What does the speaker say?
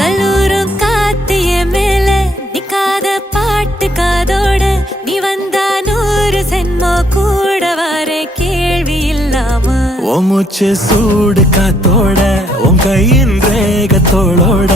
கல்லூரும் காத்திய மேல நிக்காத பாட்டு காதோட நீ வந்தா 100 சென்மோ கூட வர கேள்வி இல்லாம ஓ மூச்சு சூடு காத்தோட உன் கையின் ரேகத்தோளோட